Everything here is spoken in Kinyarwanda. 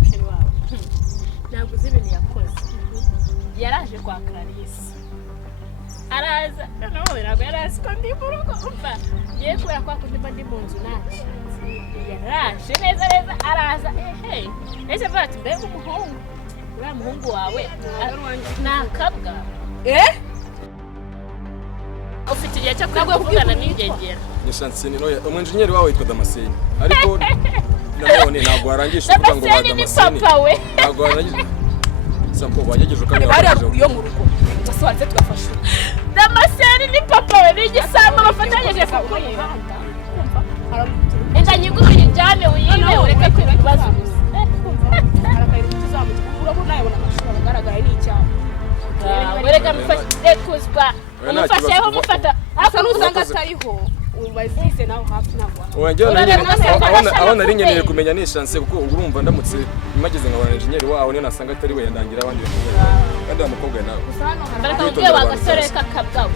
musheri wawe ntabwo uzi ibintu yakoze yaraje kwa Clarisse araza ntabwo yarazi ko ndi mu rugo umva ngiye kubera kwa kundi mba ndi mu nzu nacyo yaraje neza araza ese vuga ati mbega umuhungu uriya muhungu wawe nakabwa ufite igihe cyo kuvugana n'ingegera nishansini no umunjinyeri wawe yitwa Damascene ariko nanone ntabwo warangisha kuvuga ngo ba Damascene ntabwo warangisha sampo wagejeje ukamenya yo mu rugo basobanze twafashe Damascene ni papa we n'igisamba bafatanyije ku muhanda enda nyiguye cyane uyime ureke kwibaza arakaye tuzamuka urabona yabona amashuri agaragara ni icyaha wereka mufashe kuzwa umufashe ho mufata asa n'usanga atariho ubazise naho hafi nagwa aho nari nkeneye kumenya nishanse kuko urumva ndamutse imageze nkabona engineer waho niyo nasanga atari we yandangira abandi kandi amukobwa nawe baraka ubwiye wagasore kakabwawe